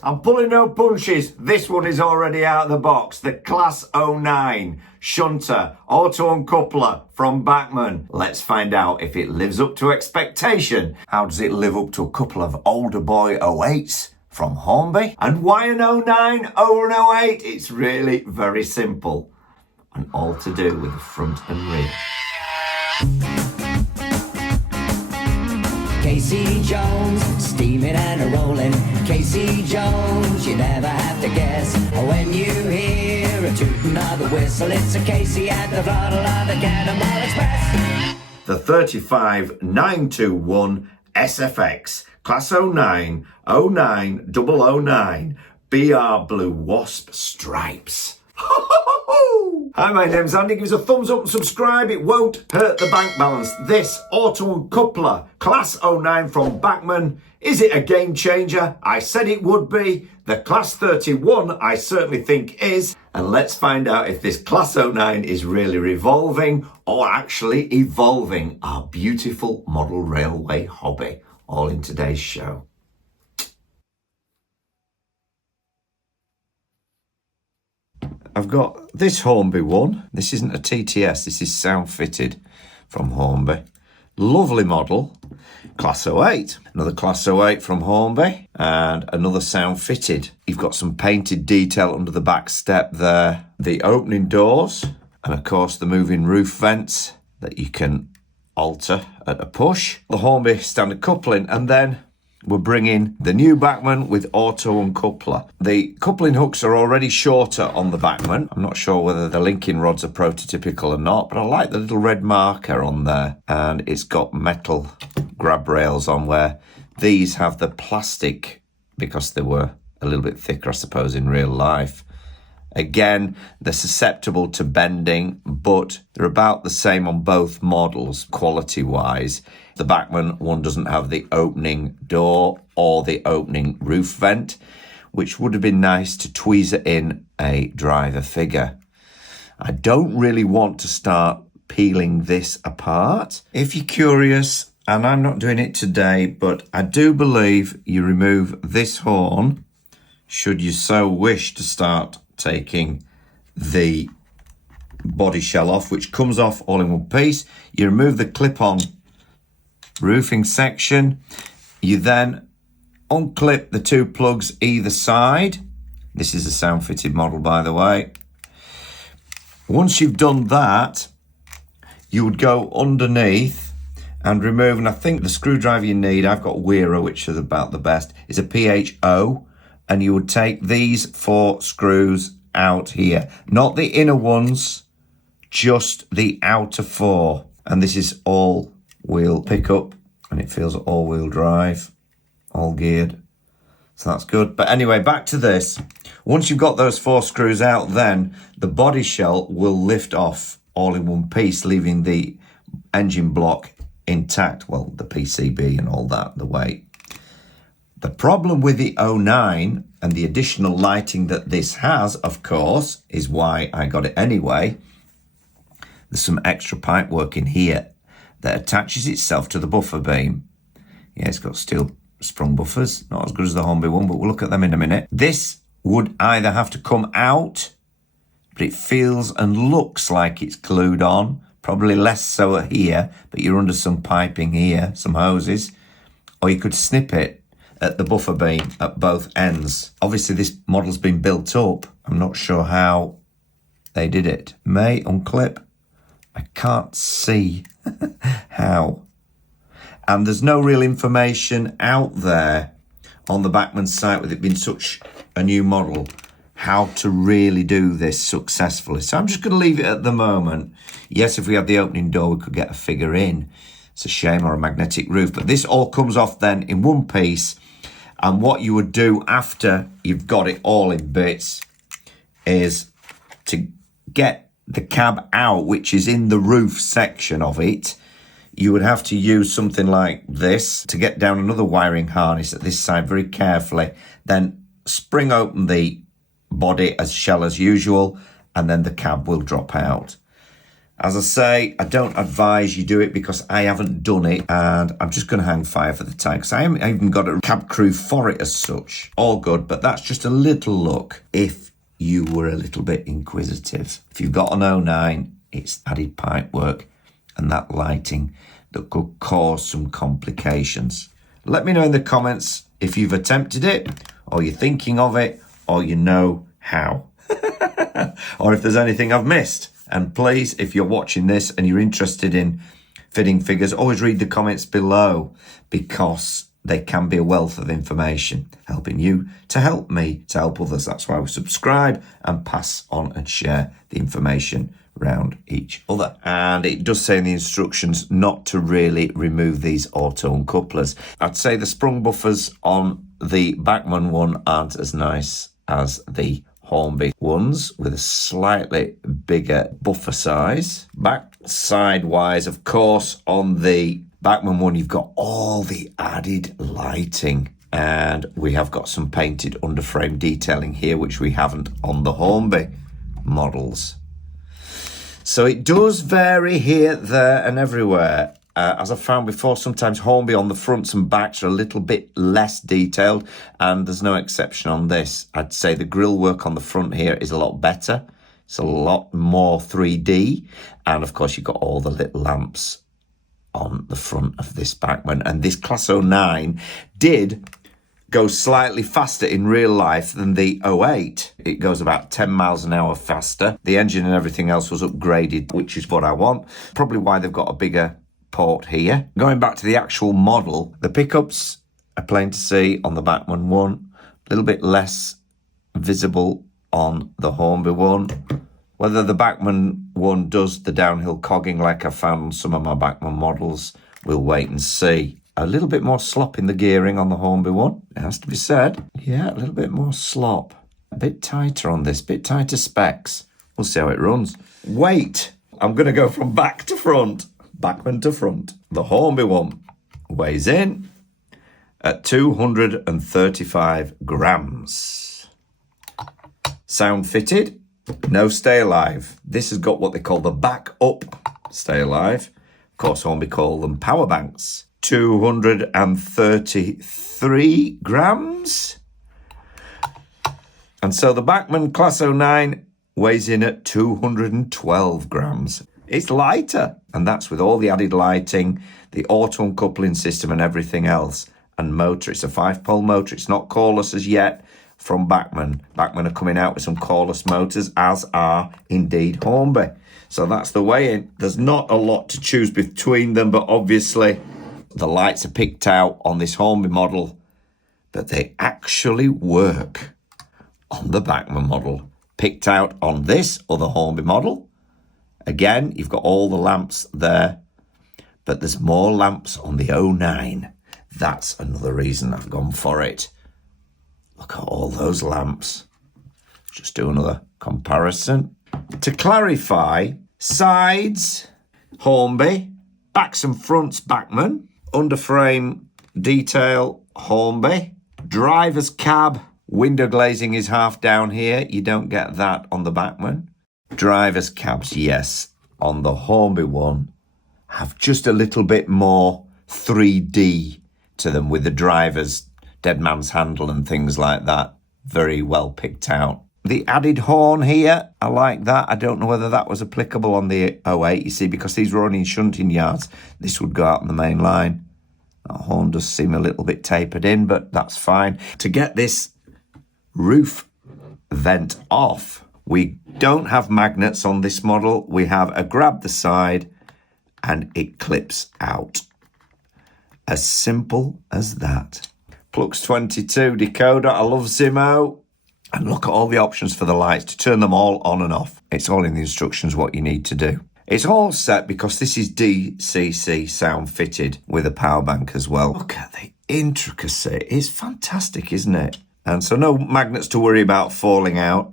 I'm pulling no punches. This one is already out of the box. The Class 09 Shunter Auto Uncoupler from Bachmann. Let's find out if it lives up to expectation. How does it live up to a couple of older boy 08s from Hornby? And why an 09 or an 08? It's really very simple. And all to do with the front and rear. Casey Jones, steaming and a rolling. Casey Jones, you never have to guess. When you hear a tooting of the whistle, it's a Casey at the throttle of the Cannonball Express. The 35921 SFX, Class 09, 09, 009, BR Blue Wasp stripes. Hi, my name's Andy. Give us a thumbs up and subscribe. It won't hurt the bank balance. This Auto Uncoupler Class 09 from Bachmann. Is it a game changer? I said it would be. The Class 31 I certainly think is. And let's find out if this Class 09 is really revolving or actually evolving our beautiful model railway hobby. All in today's show. I've got this Hornby one. This isn't a TTS, this is sound fitted from Hornby. Lovely model, Class 08. Another Class 08 from Hornby and another sound fitted. You've got some painted detail under the back step there. The opening doors and of course the moving roof vents that you can alter at a push. The Hornby standard coupling, and then we're bringing the new Bachmann with Auto Uncoupler. The coupling hooks are already shorter on the Bachmann. I'm not sure whether the linking rods are prototypical or not, but I like the little red marker on there. And it's got metal grab rails on where these have the plastic because they were a little bit thicker, I suppose, in real life. Again, they're susceptible to bending, but they're about the same on both models, quality-wise. The Bachmann one doesn't have the opening door or the opening roof vent, which would have been nice to tweezer in a driver figure. I don't really want to start peeling this apart. If you're curious, and I'm not doing it today, but I do believe you remove this horn, should you so wish to start taking the body shell off, which comes off all in one piece. You remove the clip-on roofing section. You then unclip the two plugs either side. This is a sound fitted model, by the way. Once you've done that, you would go underneath and remove, and I think the screwdriver you need, I've got Weira, which is about the best, is a PHO. And you would take these 4 screws out here. Not the inner ones, just the outer 4. And this is all-wheel pickup. And it feels all-wheel drive, all geared. So that's good. But anyway, back to this. Once you've got those 4 screws out, then the body shell will lift off all in one piece, leaving the engine block intact. Well, the PCB and all that, the weight. The problem with the 09 and the additional lighting that this has, of course, is why I got it anyway. There's some extra pipe work in here that attaches itself to the buffer beam. Yeah, it's got steel sprung buffers, not as good as the Hornby one, but we'll look at them in a minute. This would either have to come out, but it feels and looks like it's glued on, probably less so here, but you're under some piping here, some hoses, or you could snip it at the buffer beam at both ends. Obviously this model's been built up. I'm not sure how they did it. May unclip. I can't see how. And there's no real information out there on the Bachmann site, with it being such a new model, how to really do this successfully. So I'm just going to leave it at the moment. Yes, if we had the opening door, we could get a figure in. It's a shame, or a magnetic roof. But this all comes off then in one piece. And what you would do after you've got it all in bits is to get the cab out, which is in the roof section of it. You would have to use something like this to get down another wiring harness at this side very carefully. Then spring open the body as shell as usual, and then the cab will drop out. As I say, I don't advise you do it because I haven't done it, and I'm just going to hang fire for the time because I haven't even got a cab crew for it as such. All good, but that's just a little look if you were a little bit inquisitive. If you've got an 09, it's added pipe work and that lighting that could cause some complications. Let me know in the comments if you've attempted it, or you're thinking of it, or you know how. Or if there's anything I've missed. And please, if you're watching this and you're interested in fitting figures, always read the comments below, because they can be a wealth of information, helping you to help me to help others. That's why we subscribe and pass on and share the information around each other. And it does say in the instructions not to really remove these auto uncouplers. I'd say the sprung buffers on the Bachmann one aren't as nice as the Hornby ones, with a slightly bigger buffer size. Back sidewise, of course, on the Bachmann one, you've got all the added lighting, and we have got some painted underframe detailing here, which we haven't on the Hornby models. So it does vary here, there, and everywhere. As I found before, sometimes Hornby on the fronts and backs are a little bit less detailed, and there's no exception on this. I'd say the grille work on the front here is a lot better. It's a lot more 3D, and of course you've got all the little lamps on the front of this Bachmann. And this Class 09 did go slightly faster in real life than the 08. It goes about 10 miles an hour faster. The engine and everything else was upgraded, which is what I want. Probably why they've got a bigger port here. Going back to the actual model, the pickups are plain to see on the Bachmann one, a little bit less visible on the Hornby one. Whether the Bachmann one does the downhill cogging like I found on some of my Bachmann models, we'll wait and see. A little bit more slop in the gearing on the Hornby one, it has to be said. Yeah, a little bit more slop. A bit tighter on this, bit tighter specs. We'll see how it runs. Weight, I'm going to go from back to front. Bachmann to front. The Hornby one weighs in at 235 grams. Sound fitted, no stay alive. This has got what they call the back up stay alive. Of course, Hornby call them power banks. 233 grams. And so the Bachmann Class 09 weighs in at 212 grams. It's lighter, and that's with all the added lighting, the auto uncoupling system and everything else. And motor, it's a 5-pole motor. It's not cordless as yet from Bachmann. Bachmann are coming out with some cordless motors, as are indeed Hornby. So that's the way in. There's not a lot to choose between them, but obviously the lights are picked out on this Hornby model, but they actually work on the Bachmann model. Picked out on this other Hornby model. Again, you've got all the lamps there, but there's more lamps on the 09. That's another reason I've gone for it. Look at all those lamps. Just do another comparison. To clarify, sides, Hornby, backs and fronts, Bachmann, underframe detail, Hornby, driver's cab, window glazing is half down here. You don't get that on the Bachmann. Driver's cabs, yes, on the Hornby one have just a little bit more 3D to them with the driver's dead man's handle and things like that. Very well picked out. The added horn here, I like that. I don't know whether that was applicable on the 08, you see, because these were only in shunting yards. This would go out on the main line. That horn does seem a little bit tapered in, but that's fine. To get this roof vent off, we don't have magnets on this model. We have a grab the side and it clips out. As simple as that. Plux 22 decoder. I love Zimo. And look at all the options for the lights to turn them all on and off. It's all in the instructions what you need to do. It's all set because this is DCC sound fitted with a power bank as well. Look at the intricacy. It's fantastic, isn't it? And so no magnets to worry about falling out.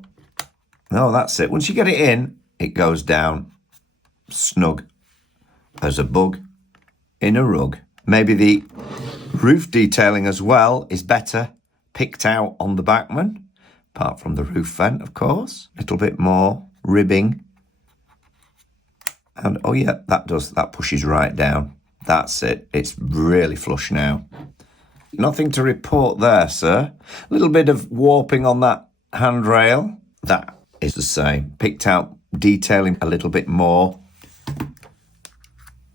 No, that's it. Once you get it in, it goes down snug as a bug in a rug. Maybe the roof detailing as well is better picked out on the Bachmann, apart from the roof vent, of course. A little bit more ribbing And oh yeah, that pushes right down. That's it. It's really flush now. Nothing to report there, sir. A little bit of warping on that handrail. That is the same. Picked out detailing a little bit more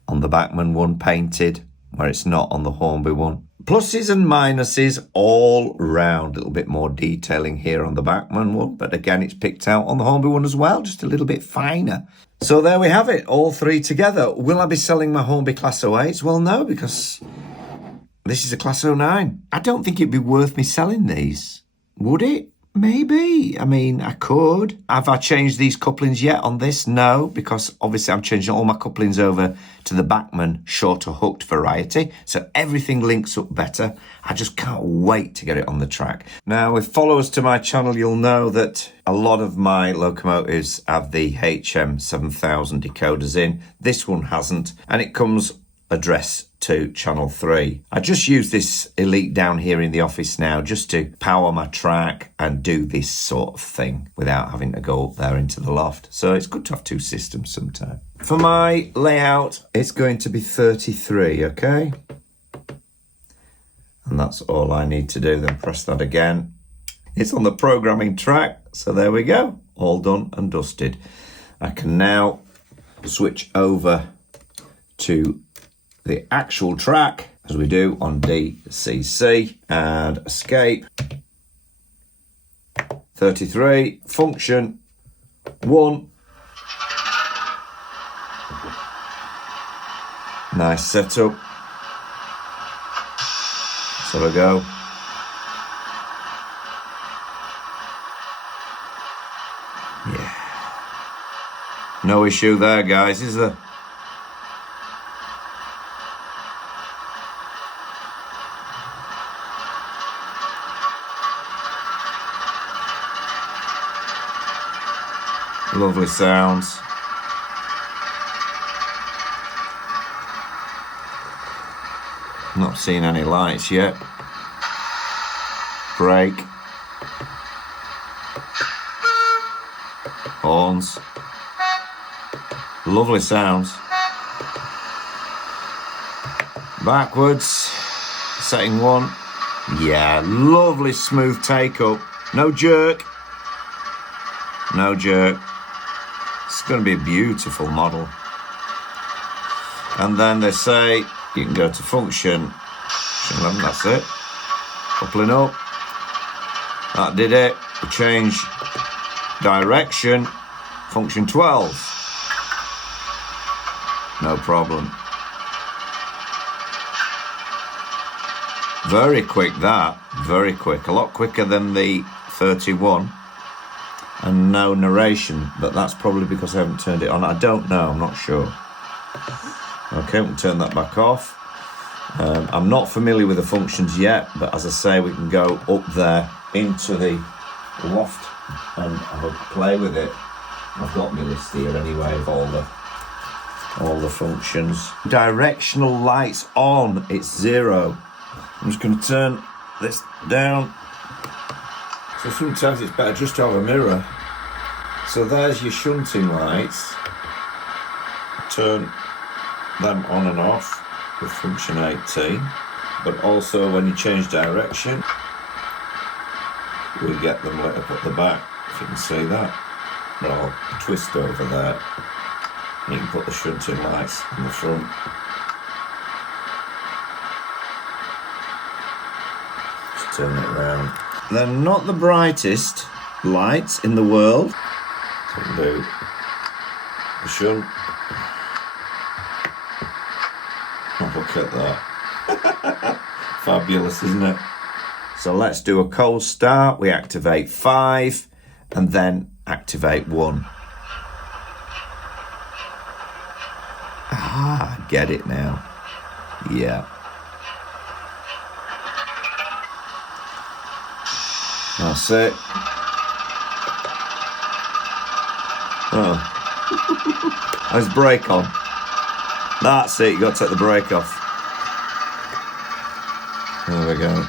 on the Bachmann one, painted where it's not on the Hornby one. Pluses and minuses all round. A little bit more detailing here on the Bachmann one, but again, it's picked out on the Hornby one as well, just a little bit finer. So there we have it, all three together. Will I be selling my Hornby Class 08s? Well, no, because this is a Class 09. I don't think it'd be worth me selling these. Would it? Maybe. I mean, I could. Have I changed these couplings yet on this? No, because obviously I'm changing all my couplings over to the Bachmann shorter hooked variety. So everything links up better. I just can't wait to get it on the track. Now, with followers to my channel, you'll know that a lot of my locomotives have the HM7000 decoders in. This one hasn't, and it comes addressed to channel 3. I just use this Elite down here in the office now just to power my track and do this sort of thing without having to go up there into the loft. So it's good to have two systems sometime. For my layout, it's going to be 33, okay? And that's all I need to do. Then press that again. It's on the programming track, so there we go. All done and dusted. I can now switch over to the actual track as we do on DCC and escape. 33, function 1. Nice setup. So we go. Yeah. No issue there, guys, is there? Lovely sounds. Not seen any lights yet. Brake. Horns. Lovely sounds. Backwards. Setting 1. Yeah, lovely smooth take up. No jerk. No jerk. It's going to be a beautiful model. And then they say you can go to function 11, that's it. Coupling up. That did it. We change direction. Function 12. No problem. Very quick that. Very quick. A lot quicker than the 31. And no narration, but that's probably because I haven't turned it on. I don't know, I'm not sure. Okay, we can turn that back off. I'm not familiar with the functions yet, but as I say, we can go up there into the loft and have a play with it. I've got my list here anyway of all the functions. Directional lights on, it's 0. I'm just going to turn this down. So sometimes it's better just to have a mirror. So there's your shunting lights. Turn them on and off with function 18. But also when you change direction, we get them lit up at the back, if you can see that. I'll twist over there. You can put the shunting lights in the front. Just turn it around. They're not the brightest lights in the world. So we'll do the shunt. Oh, look at that. Fabulous, isn't it? So let's do a cold start. We activate 5 and then activate 1. Ah, get it now. Yeah. That's it. Oh. There's brake on. That's it, you got to take the brake off. There we go.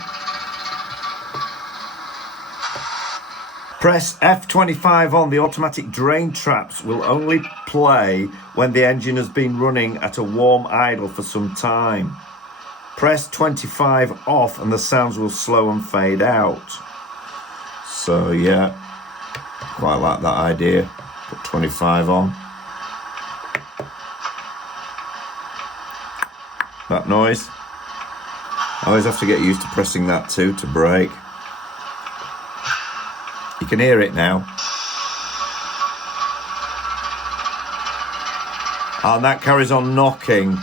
Press F25 on. The automatic drain traps will only play when the engine has been running at a warm idle for some time. Press 25 off and the sounds will slow and fade out. So yeah, quite like that idea. Put 25 on. That noise. I always have to get used to pressing that too to brake. You can hear it now. And that carries on knocking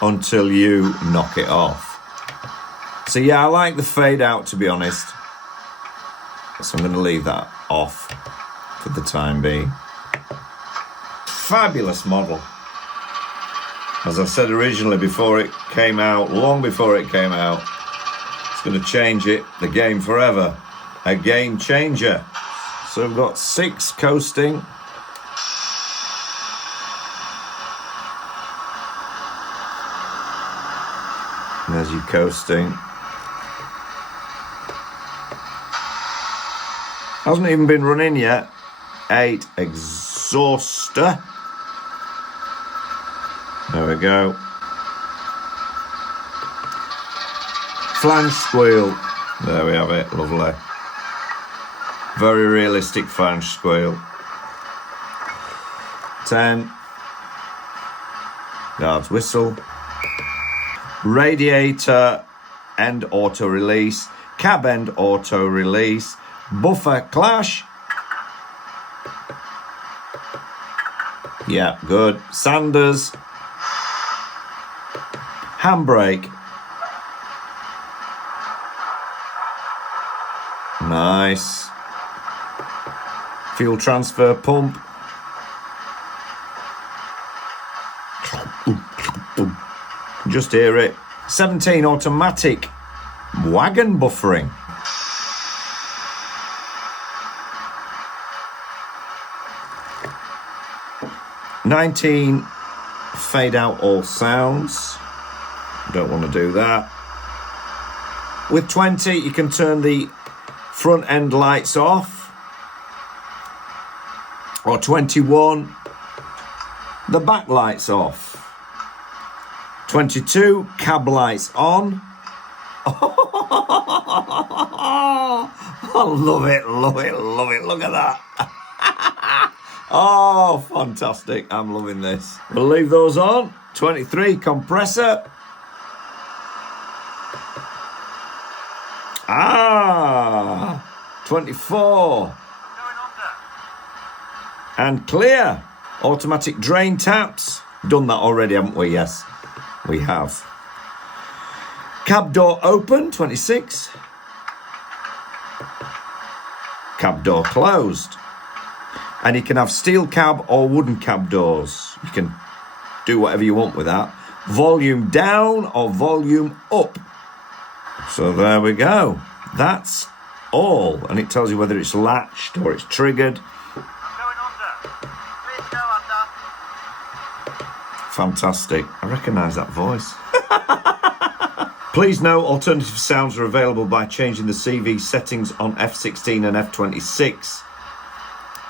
until you knock it off. So yeah, I like the fade out, to be honest. So I'm going to leave that off for the time being. Fabulous model. As I said originally, before it came out, long before it came out, it's going to change the game forever. A game changer. So we've got 6 coasting. And there's you coasting. Hasn't even been running yet. 8 exhauster. There we go. Flange squeal. There we have it. Lovely. Very realistic flange squeal. 10. Guard's whistle. Radiator end auto release. Cab end auto release. Buffer clash. Yeah, good. Sanders. Handbrake. Nice. Fuel transfer pump. Just hear it. 17 automatic wagon buffering. $19 fade out all sounds. Don't want to do that. With 20, you can turn the front end lights off. Or 21, the back lights off. 22, cab lights on. Oh, love it, love it, love it. Look at that. Oh, fantastic. I'm loving this. We'll leave those on. 23, compressor. 24. And clear. Automatic drain taps. Done that already, haven't we? Yes, we have. Cab door open, 26. Cab door closed. And you can have steel cab or wooden cab doors. You can do whatever you want with that. Volume down or volume up. So there we go. That's all. And it tells you whether it's latched or it's triggered. Fantastic. I recognise that voice. Please note, alternative sounds are available by changing the CV settings on F16 and F26.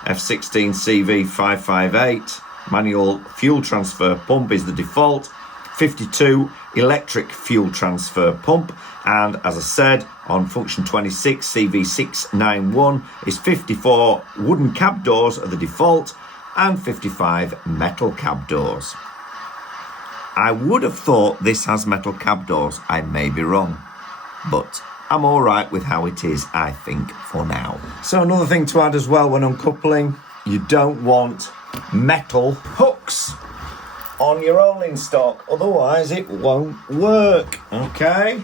F16 CV 558. Manual fuel transfer pump is the default. 52 electric fuel transfer pump. And as I said, on function 26 CV 691 is 54 wooden cab doors are the default and 55 metal cab doors. I would have thought this has metal cab doors. I may be wrong, but I'm all right with how it is, I think, for now. So another thing to add as well when uncoupling, you don't want metal hooks on your rolling stock, otherwise it won't work, okay?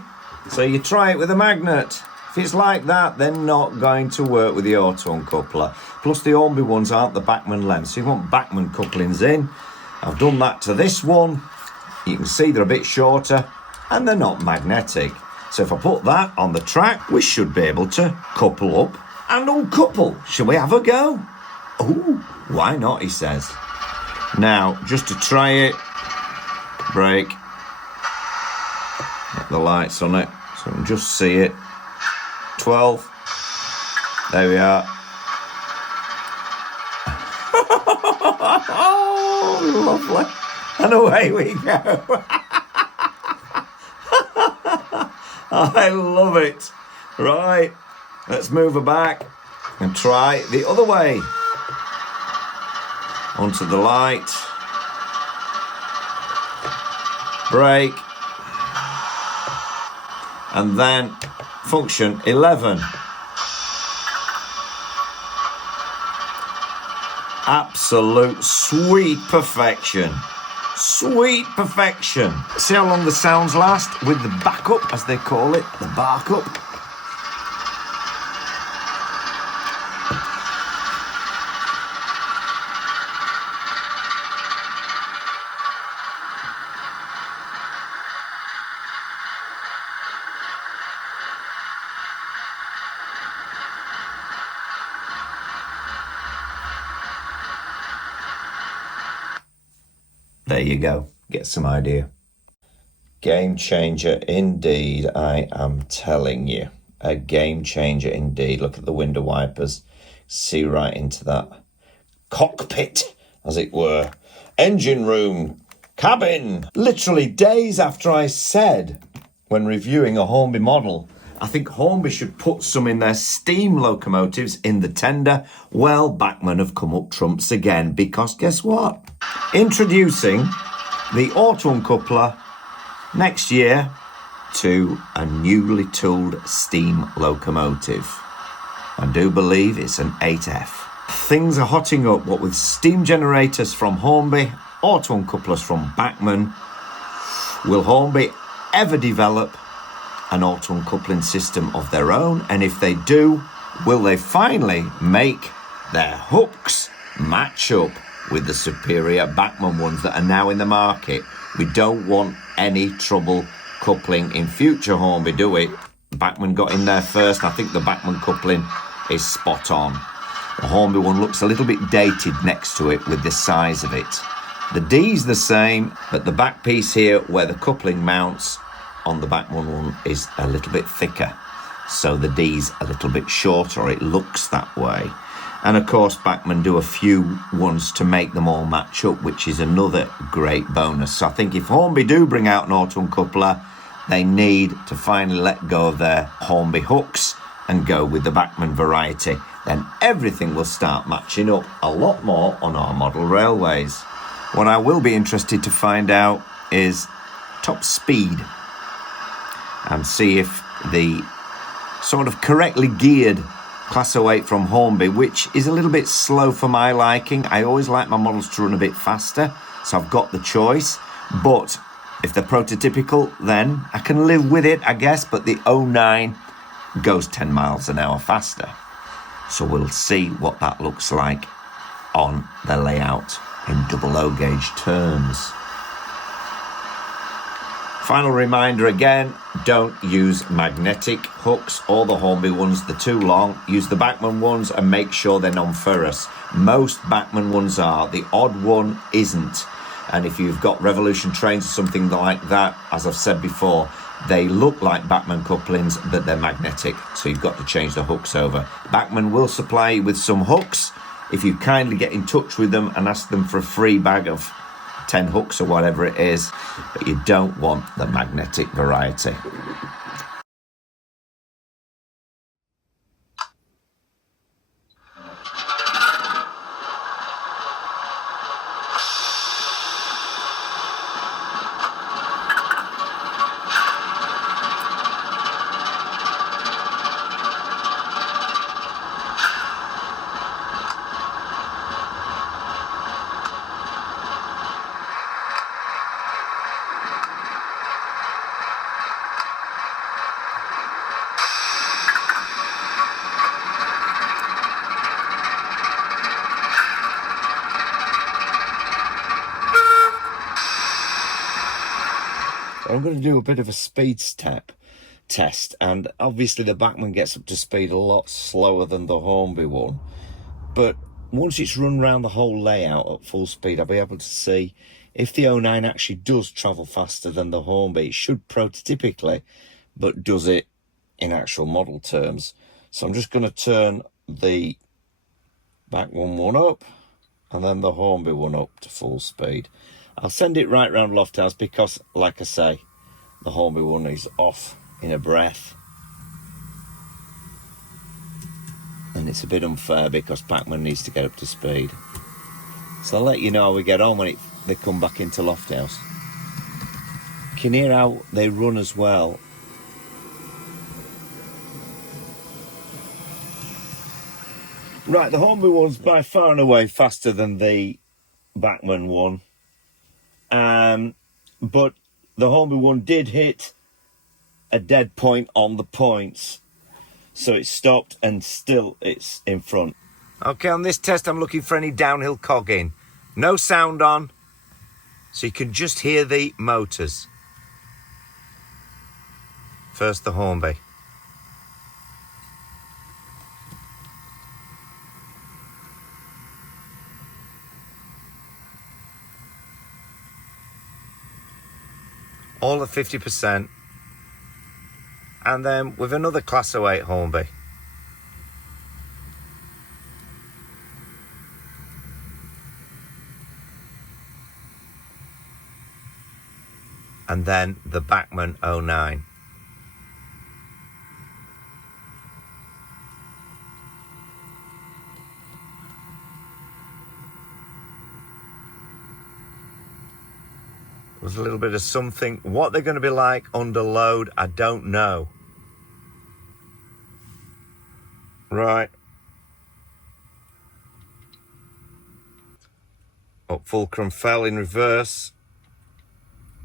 So you try it with a magnet. If it's like that, they're not going to work with the auto uncoupler. Plus the Hornby ones aren't the Bachmann length, so you want Bachmann couplings in. I've done that to this one. You can see they're a bit shorter and they're not magnetic. So if I put that on the track, we should be able to couple up and uncouple. Shall we have a go? Oh, why not, he says. Now, just to try it, brake, get the lights on it so I can just see it. 12. There we are. Oh, lovely. And away we go. I love it. Right, let's move her back and try the other way. Onto the light. Break. And then function 11. Absolute sweet perfection. Sweet perfection. See how long the sounds last with the backup, as they call it, the backup. There you go. Get some idea. Game changer indeed, I am telling you. A game changer indeed. Look at the window wipers. See right into that cockpit, as it were. Engine room, cabin. Literally days after I said, when reviewing a Hornby model, I think Hornby should put some in their steam locomotives in the tender. Well, Bachmann have come up trumps again, because guess what? Introducing the auto uncoupler next year to a newly tooled steam locomotive. I do believe it's an 8F. Things are hotting up, what with steam generators from Hornby, auto uncouplers from Bachmann. Will Hornby ever develop an auto uncoupling system of their own? And if they do, will they finally make their hooks match up with the superior Bachmann ones that are now in the market? We don't want any trouble coupling in future Hornby, do we? Bachmann got in there first. I think the Bachmann coupling is spot on. The Hornby one looks a little bit dated next to it with the size of it. The D's the same, but the back piece here where the coupling mounts on the Bachmann one is a little bit thicker. So the D's a little bit shorter, or it looks that way. And of course, Bachmann do a few ones to make them all match up, which is another great bonus. So I think if Hornby do bring out an auto uncoupler, they need to finally let go of their Hornby hooks and go with the Bachmann variety. Then everything will start matching up a lot more on our model railways. What I will be interested to find out is top speed and see if the sort of correctly geared Class 08 from Hornby, which is a little bit slow for my liking. I always like my models to run a bit faster, so I've got the choice. But if they're prototypical, then I can live with it, I guess. But the 09 goes 10 miles an hour faster. So we'll see what that looks like on the layout in double O gauge terms. Final reminder again, don't use magnetic hooks or the Hornby ones, they're too long. Use the Bachmann ones and make sure they're non-ferrous. Most Bachmann ones are, the odd one isn't. And if you've got Revolution trains or something like that, as I've said before, they look like Bachmann couplings, but they're magnetic. So you've got to change the hooks over. Bachmann will supply you with some hooks if you kindly get in touch with them and ask them for a free bag of 10 hooks or whatever it is, but you don't want the magnetic variety. I'm going to do a bit of a speed step test, and obviously the Bachmann gets up to speed a lot slower than the Hornby one, but once it's run around the whole layout at full speed, I'll be able to see if the 09 actually does travel faster than the Hornby. It should prototypically, but does it in actual model terms. So I'm just going to turn the Bachmann one up and then the Hornby one up to full speed. I'll send it right round Lofthouse because, like I say, the Hornby one is off in a breath. And it's a bit unfair because Bachmann needs to get up to speed. So I'll let you know how we get on when they come back into Lofthouse. You can hear how they run as well. Right, the Hornby one's by far and away faster than the Bachmann one. But the Hornby one did hit a dead point on the points. So it stopped and still it's in front. Okay, on this test I'm looking for any downhill cogging. No sound on, so you can just hear the motors. First the Hornby. All at 50%. And then with another Class 08 Hornby. And then the Bachmann 09. There's a little bit of something. What they're going to be like under load, I don't know. Right. Up fulcrum fell in reverse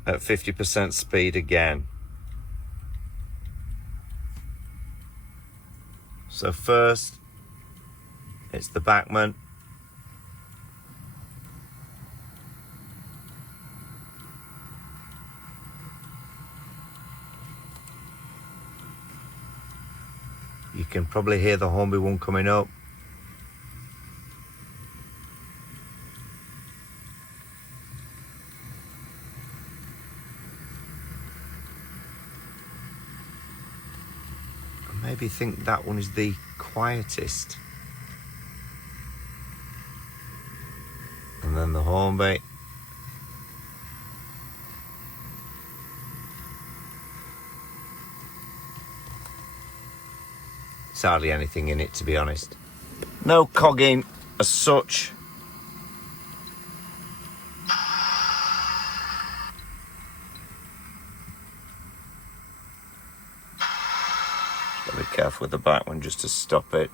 at 50% speed again. So first, it's the Bachmann. You can probably hear the Hornby one coming up. I maybe think that one is the quietest. And then the Hornby. There's hardly anything in it, to be honest. No cogging as such. Gotta be careful with the back one just to stop it.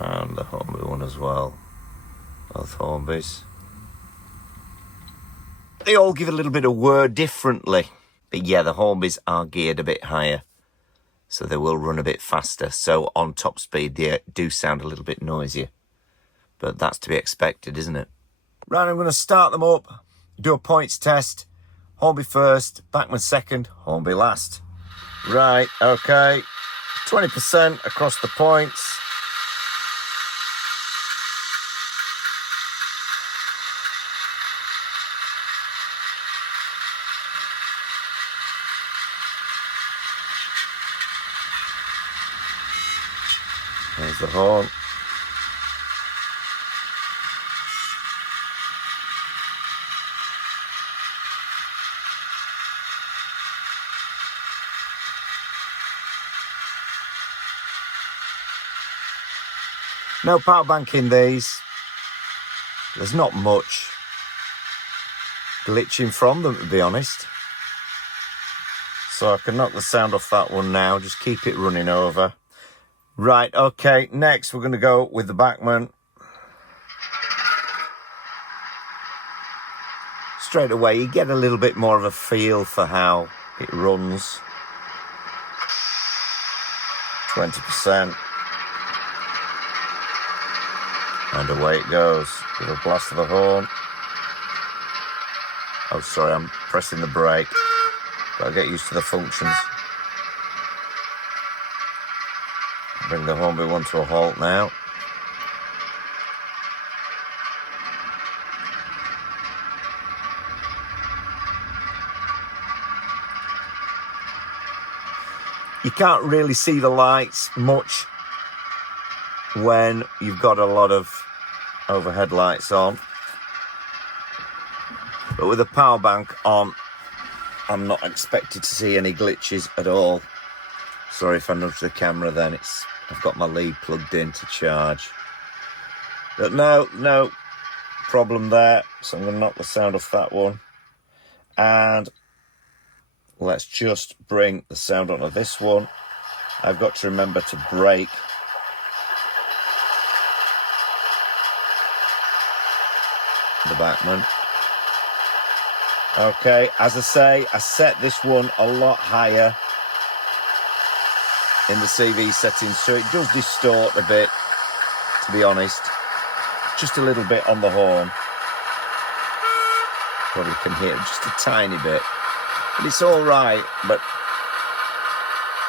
And the Hornby one as well. Both Hornbys. They all give a little bit of whir differently. But yeah, the Hornbys are geared a bit higher. So they will run a bit faster. So on top speed, they do sound a little bit noisier. But that's to be expected, isn't it? Right, I'm going to start them up, do a points test. Hornby first, Bachmann second, Hornby last. Right, okay. 20% across the points. There's the horn. No power bank in these. There's not much glitching from them, to be honest. So I can knock the sound off that one now. Just keep it running over. Right, okay, next we're going to go with the Bachmann. Straight away, you get a little bit more of a feel for how it runs. 20%. And away it goes. Give a blast of the horn. Oh, sorry, I'm pressing the brake. Gotta get used to the functions. Bring the Hornby one to a halt now. You can't really see the lights much when you've got a lot of overhead lights on. But with the power bank on, I'm not expected to see any glitches at all. Sorry if I nudge the camera then, I've got my lead plugged in to charge. But no problem there. So I'm going to knock the sound off that one. And let's just bring the sound onto this one. I've got to remember to break the Bachmann. Okay, as I say, I set this one a lot higher in the CV settings, so it does distort a bit, to be honest. Just a little bit on the horn. Probably can hear it just a tiny bit. But it's all right, but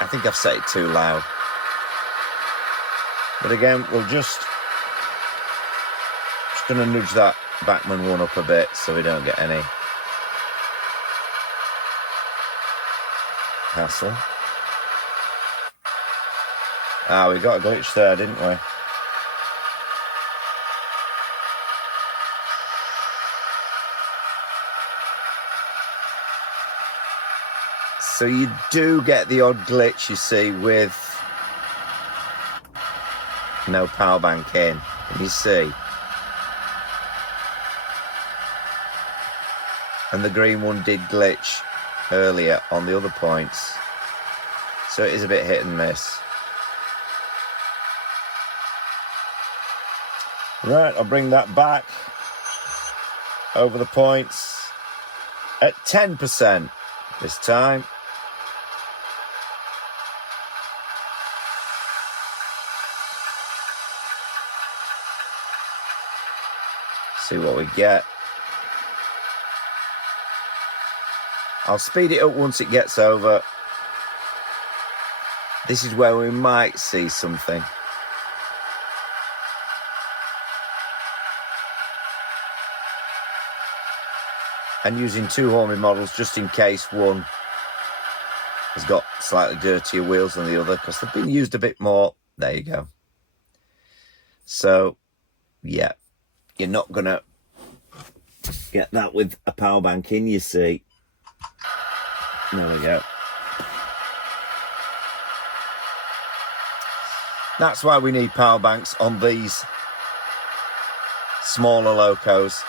I think I've set it too loud. But again, we'll just going to nudge that Bachmann one up a bit so we don't get any hassle. Ah, we got a glitch there, didn't we? So you do get the odd glitch, you see, with no power bank in. Can you see? And the green one did glitch earlier on the other points. So it is a bit hit and miss. Right, I'll bring that back over the points at 10% this time. See what we get. I'll speed it up once it gets over. This is where we might see something. And using two Hornby models just in case one has got slightly dirtier wheels than the other, because they've been used a bit more. There you go. So, yeah, you're not going to get that with a power bank in, you see. There we go. That's why we need power banks on these smaller locos,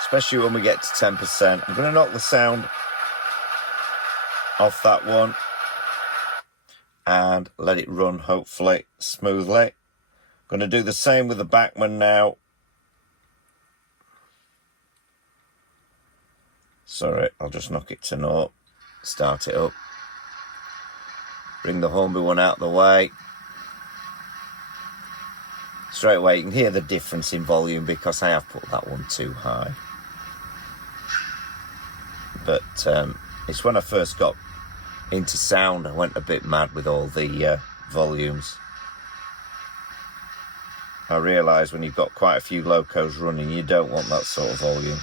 especially when we get to 10%. I'm going to knock the sound off that one and let it run, hopefully, smoothly. Going to do the same with the Bachmann now. Sorry, I'll just knock it to naught, start it up. Bring the Hornby one out of the way. Straight away, you can hear the difference in volume because I have put that one too high. But it's when I first got into sound, I went a bit mad with all the volumes. I realised when you've got quite a few locos running, you don't want that sort of volume.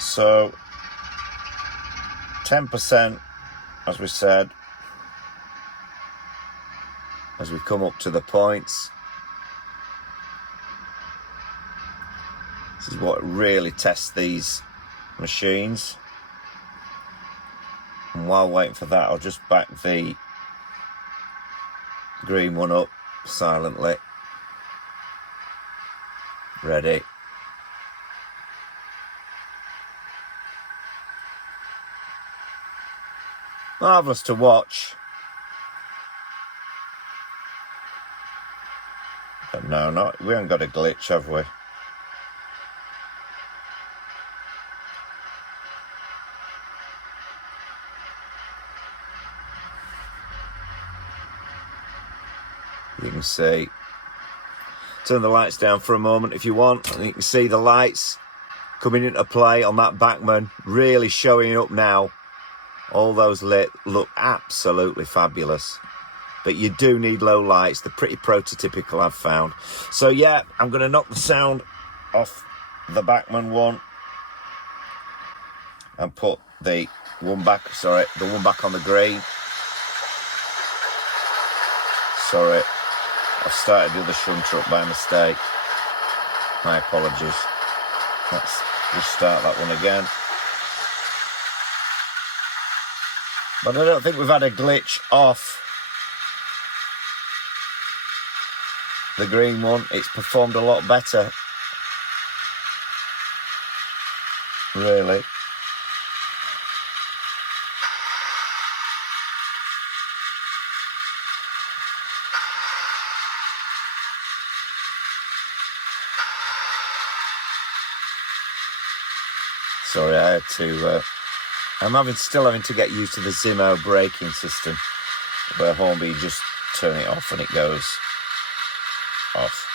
So 10%, as we said, as we come up to the points. This is what really tests these machines. And while waiting for that, I'll just back the green one up silently. Ready. Marvellous to watch. But no, we haven't got a glitch, have we? You can see. Turn the lights down for a moment if you want, and you can see the lights coming into play on that Bachmann, really showing up now. All those lit look absolutely fabulous. But you do need low lights. They're pretty prototypical, I've found. So yeah, I'm going to knock the sound off the Bachmann one and put the one back on the green. Sorry, I've started the other shunter up by mistake. My apologies. Let's just start that one again. But I don't think we've had a glitch off the green one. It's performed a lot better, really. Sorry, I had to... I'm still having to get used to the Zimmo braking system, where Hornby, you just turn it off and it goes off.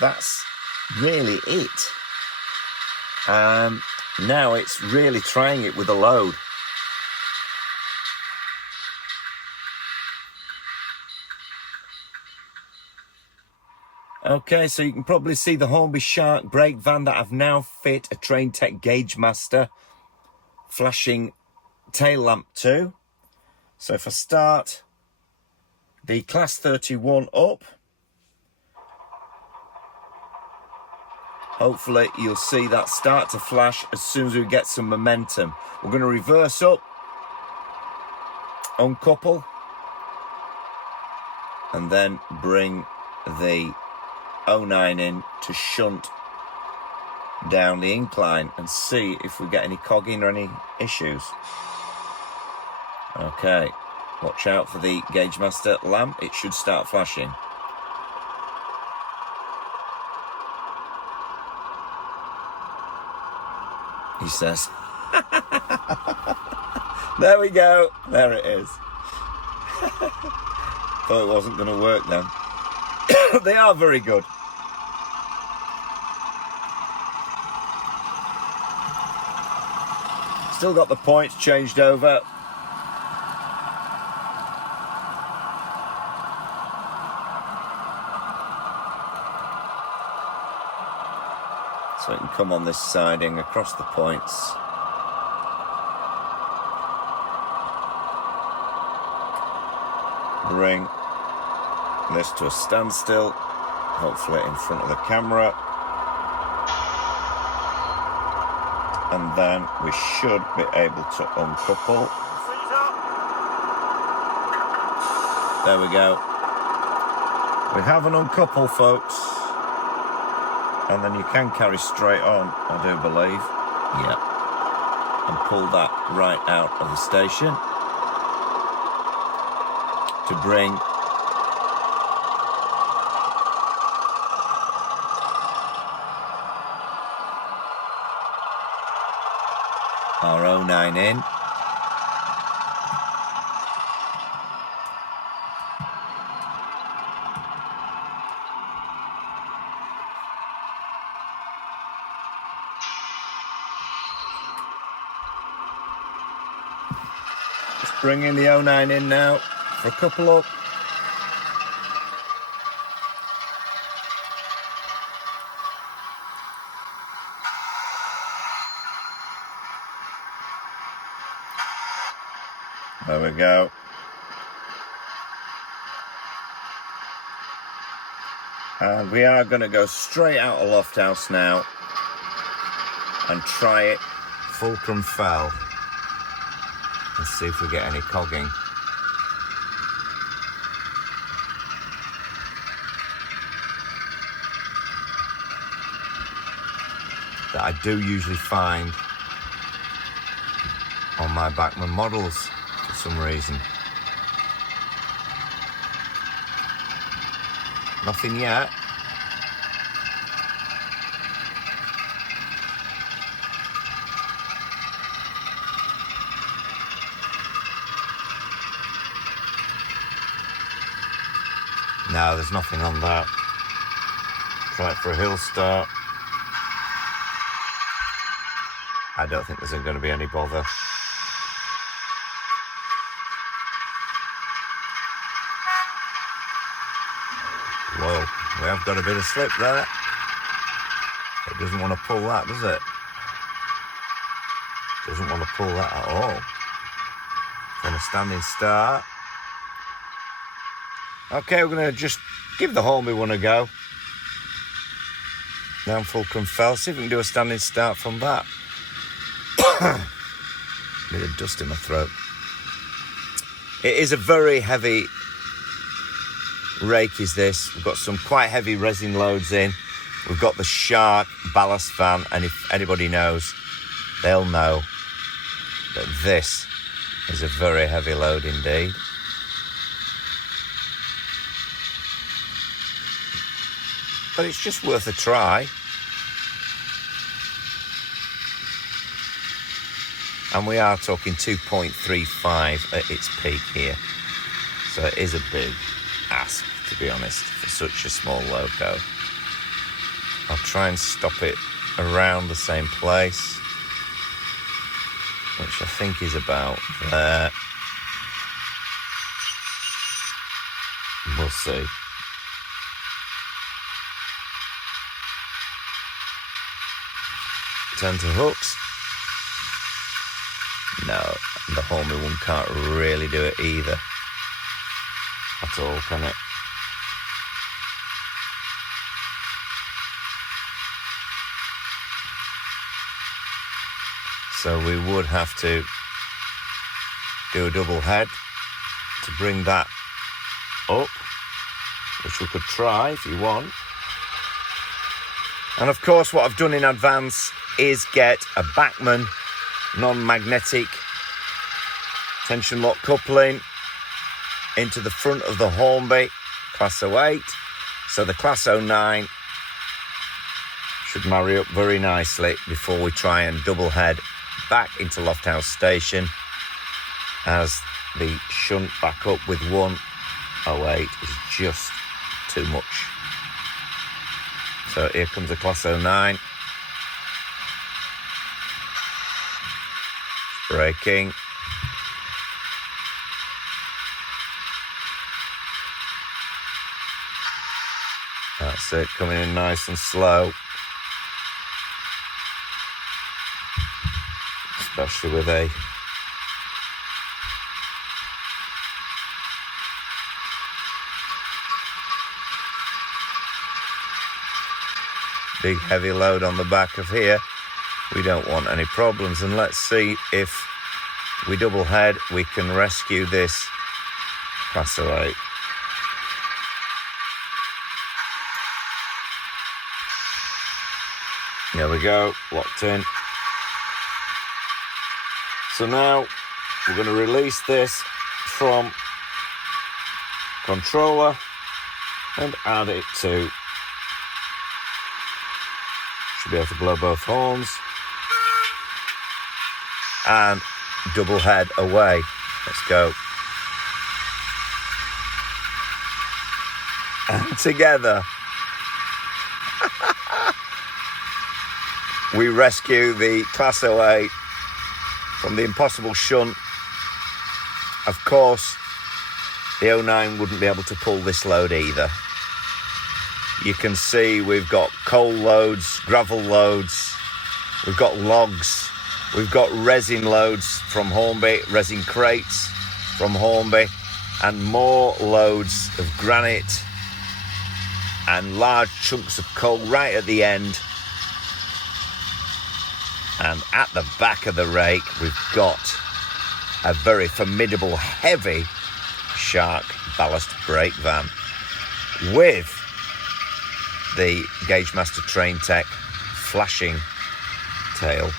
That's really it. Now it's really trying it with a load. Okay, so you can probably see the Hornby Shark brake van that I've now fit a Train Tech Gauge Master flashing tail lamp to. So if I start the Class 31 up, hopefully you'll see that start to flash as soon as we get some momentum. We're going to reverse up, uncouple, and then bring the 09 in to shunt down the incline and see if we get any cogging or any issues. Okay, watch out for the Gauge Master lamp. It should start flashing. He says. There we go. There it is. Thought it wasn't going to work then. They are very good. Still got the points changed over. So it can come on this siding across the points. Bring this to a standstill, hopefully in front of the camera. And then we should be able to uncouple. There we go. We have an uncouple, folks. And then you can carry straight on, I do believe. Yeah. And pull that right out of the station to bring our 09 in. Just bringing the 09 in now for a couple up. There we go. And we are going to go straight out of Loft House now and try it fulcrum fell and see if we get any cogging. That I do usually find on my Bachmann models for some reason. Nothing yet. No, there's nothing on that. Try it for a hill start. I don't think there's going to be any bother. Whoa, have got a bit of slip there. It doesn't want to pull that, does it? Doesn't want to pull that at all. Then a standing start. Okay, we're going to just give the Hornby one a go. Down Fulcrum-Fell. See if we can do a standing start from that. Bit of dust in my throat. It is a very heavy rake, is this. We've got some quite heavy resin loads in. We've got the Shark ballast fan, and if anybody knows, they'll know that this is a very heavy load indeed. But it's just worth a try. And we are talking 2.35 at its peak here. So it is a big ask, to be honest, for such a small loco. I'll try and stop it around the same place, which I think is about there. We'll see. Turn to hooks. No, the Hornby one can't really do it either. At all, can it? So we would have to do a double head to bring that up, which we could try if you want. And of course, what I've done in advance is get a Bachmann non-magnetic tension lock coupling into the front of the Hornby Class 08. So the Class 09 should marry up very nicely before we try and double head back into Lofthouse Station, as the shunt back up with 108 is just too much. So here comes the Class 09. Braking. That's it, coming in nice and slow. Especially with a big heavy load on the back of here. We don't want any problems, and let's see if we double head we can rescue this Class 08. There we go, locked in. So now we're going to release this from controller and add it to, should be able to blow both horns, and double head away. Let's go. And together we rescue the Class 08 from the impossible shunt. Of course, the 09 wouldn't be able to pull this load either. You can see we've got coal loads, gravel loads, we've got logs, we've got resin loads from Hornby, resin crates from Hornby, and more loads of granite and large chunks of coal right at the end. And at the back of the rake, we've got a very formidable, heavy Shark ballast brake van with the Gauge Master Train Tech flashing tail.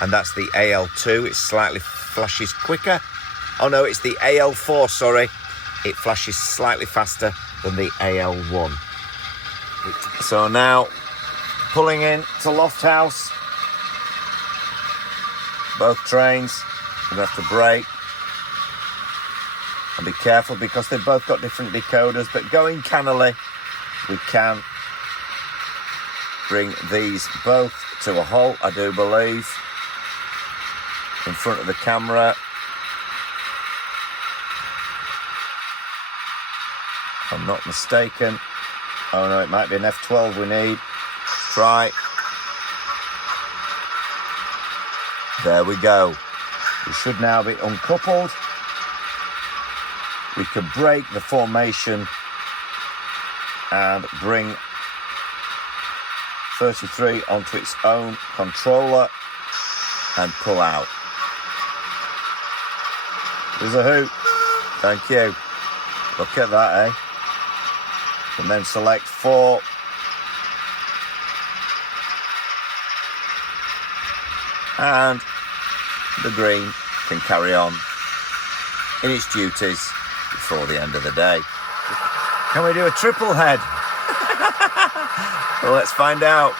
And that's the AL2. It slightly flashes quicker. Oh no, it's the AL4, sorry. It flashes slightly faster than the AL1. So now, pulling in to Lofthouse, both trains, we're going to have to brake and be careful because they've both got different decoders, but going cannily, we can bring these both to a halt, I do believe, in front of the camera. And not mistaken. Oh no, it might be an F12 we need. Try. There we go. We should now be uncoupled. We can break the formation and bring 33 onto its own controller and pull out. There's a hoop. Thank you. Look at that, eh? And then select 4. And the green can carry on in its duties before the end of the day. Can we do a triple head? Well, let's find out.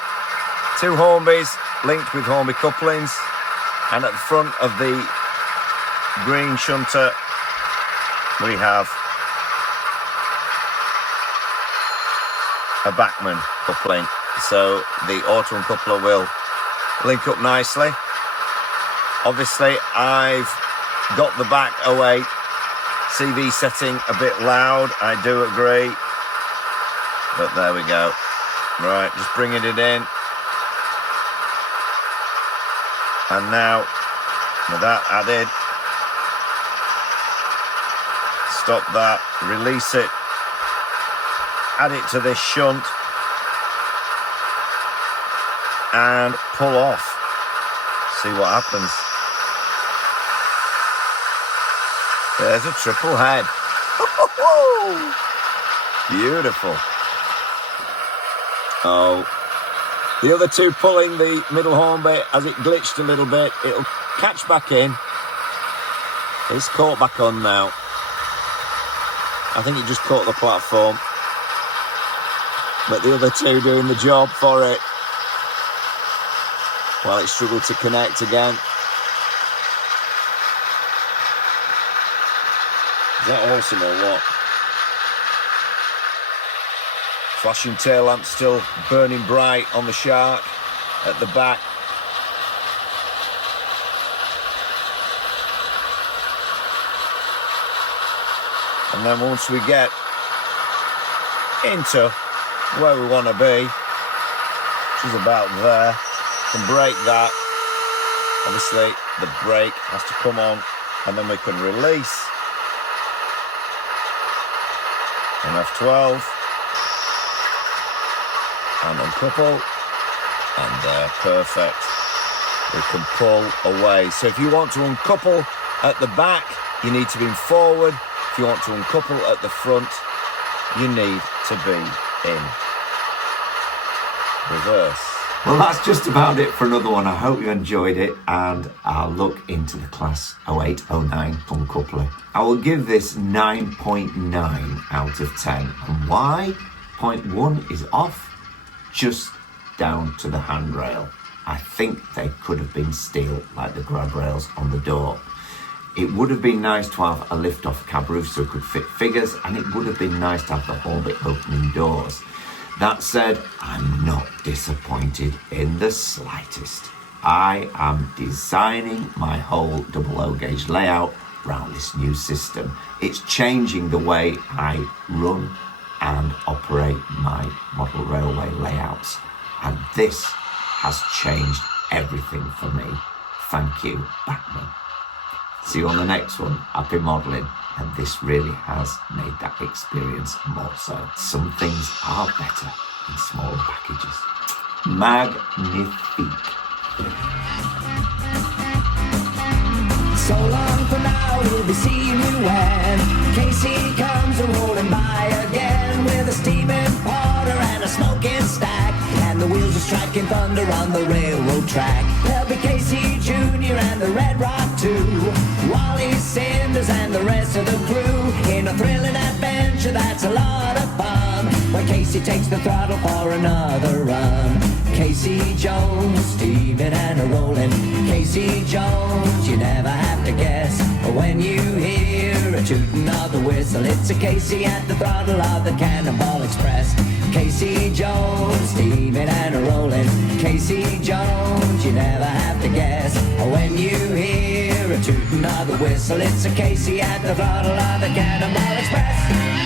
2 Hornbys linked with Hornby couplings, and at the front of the green shunter we have a Bachmann coupling, so the auto uncoupler will link up nicely. Obviously I've got the Bach 08 CV setting a bit loud, I do agree, but there we go. Right, just bringing it in, and now with that added, stop that, release it, add it to this shunt and pull off. See what happens. There's a triple head. Beautiful. Oh, the other 2 pulling the middle Hornby, as it glitched a little bit, it'll catch back in. It's caught back on now. I think it just caught the platform, but the other 2 doing the job for it while it struggled to connect again. Is that awesome or what? Flashing tail lamp still burning bright on the shark at the back. And then once we get into where we want to be, which is about there, can break that. Obviously the brake has to come on, and then we can release an F12 and uncouple, and there, perfect. We can pull away. So if you want to uncouple at the back, you need to be forward. If you want to uncouple at the front, you need to be in reverse. Well, that's just about it for another one. I hope you enjoyed it, and I'll look into the class 0809 uncoupler. I will give this 9.9 out of 10. And why? Point 1 is off, just down to the handrail. I think they could have been steel, like the grab rails on the door. It would have been nice to have a lift-off cab roof so it could fit figures, and it would have been nice to have the Hornby opening doors. That said, I'm not disappointed in the slightest. I am designing my whole 00 gauge layout around this new system. It's changing the way I run and operate my model railway layouts, and this has changed everything for me. Thank you, Bachmann. See you on the next one. Happy modelling, and this really has made that experience more so. Some things are better in smaller packages. Magnifique. So long for now, we'll be seeing you when Casey comes rolling by again with a steaming porter and a smoking stack, and the wheels are striking thunder on the railroad track. There'll be Casey Jr. and the Red Rock too, Wally Cinders and the rest of the crew, in a thrilling adventure that's a lot of fun, when Casey takes the throttle for another run. Casey Jones, steaming and a-rolling. Casey Jones, you never have to guess. When you hear a tooting of the whistle, it's a Casey at the throttle of the Cannonball Express. Casey Jones, steaming and a-rolling. Casey Jones, you never have to guess. When you hear a tooting of the whistle, it's a Casey at the throttle of the Cannonball Express.